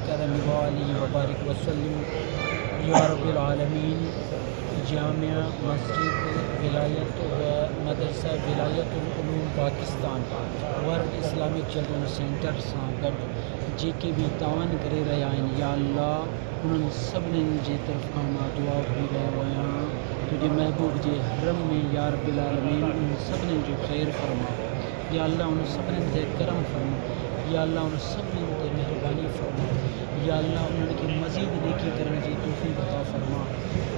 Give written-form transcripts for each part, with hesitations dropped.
الکرم وعلی وبارک وسلم یا رب العالمین۔ جامعہ مسجد ولایت و مدرسہ ولایت العلوم Pakistan world Islamic children centre سان گڈ جے کے بھی تعاون کرے رہا ہیں، یا اللہ انہوں سبھنی جے طرف ماں دعا بھی رہا ہویاں تجھے محبوب جے حرم میں یا رب العالمین ان سبھنی جو خیر فرما، یا اللہ ان سبھنی جے کرم فرما، یا اللہ ان سبھنی جے مہربانی فرما، یا اللہ انہوں کے مزید نیکی کرنے جی توفیق عطا فرما،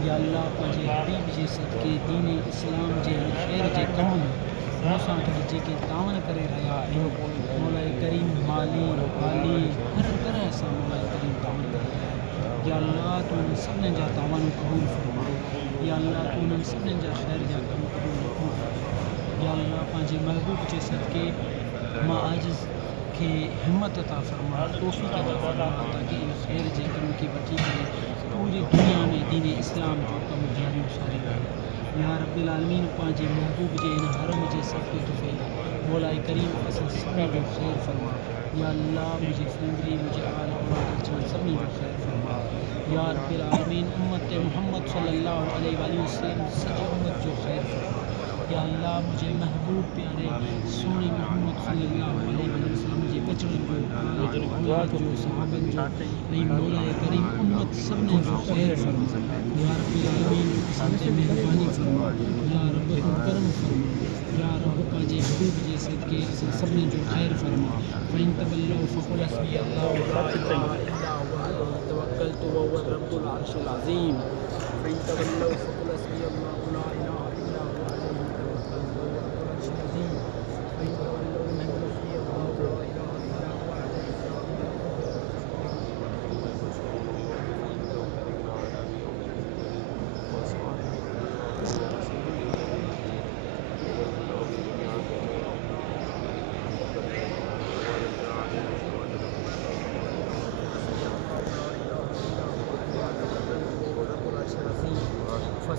یا اللہ پنجے حبیب جے صدقے دین اسلام جے خیر جے کم موسیٰ جے کے تعاون کرے رہا ہیں، مولا کریم مالی حالی ہر طرح سے مولا کریم تعاون کرے رہا ہے، یا اللہ تو ان سبھنی جا تعاون قبول فرما، یا اللہ تو ان سبھنی جا خیر جا کم قبول فرما، یا اللہ پنجے محبوب جے صدقے ماں عاجز کے ہمت عطا فرما، توفیق عطا فرما تاکہ ان خیر جے کم کی وٹی کرے پوری دنیا میں دین اسلام جو کم جاری و ساری رہے، یا رب العالمین پانچے محبوب جے ان حرم جے صدقے تفے مولا کریم اصل سبھی جو خیر فرما، یا اللہ مجھے فیملی مجھے آل اولاد سبھی جو خیر فرما، یا رب العالمین امت محمد صلی اللہ علیہ وآلہ وسلم سجی امت جو خیر فرما، یا اللہ مجھے محبوب پیارے سونے محمد صلی اللہ علیہ وآلہ وسلم مجھے بچڑن جو اولاد جو صحابن جو نہیں مولا کریم امت سب نے جو خیر فرما، یا رب العالمین سب مہربانی فرما، یا رب کرم فرما، یا رب پاجے حبیب جے صدقے سب نے جو خیر فرما، فإن تولوا فقل حسبي الله لا إله إلا هو عليه توكلت وهو رب العرش العظيم، فإن تولوا فقل حسبي الله لا إله إلا هو عليه توكلت وهو رب العرش العظيم، فإن تولوا فقل حسبي الله لا إله إلا هو عليه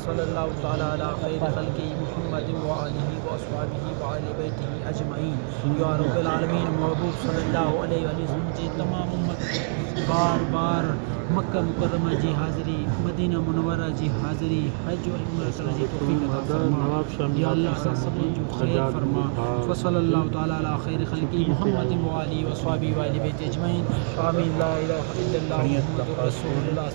صلی اللہ تعالیٰ علی خیر خلقہ محمد وآلہ وأصحابہ وآل بیتہ اجمعین، یا رب العالمین محبوب صلی اللہ علیہ وسلم جی تمام امت بار بار مکہ مکرمہ جی حاضری، مدینہ منورہ جی حاضری، حج و عمرہ جی توفیق عطا فرما، یا اللہ سب نے جو خیر فرما، وصلی اللہ تعالیٰ علی خیر خلقہ محمد وآلہ وأصحابہ وآل بیتہ اجمعین، آمین، لا الہ الا اللہ محمد رسول اللہ۔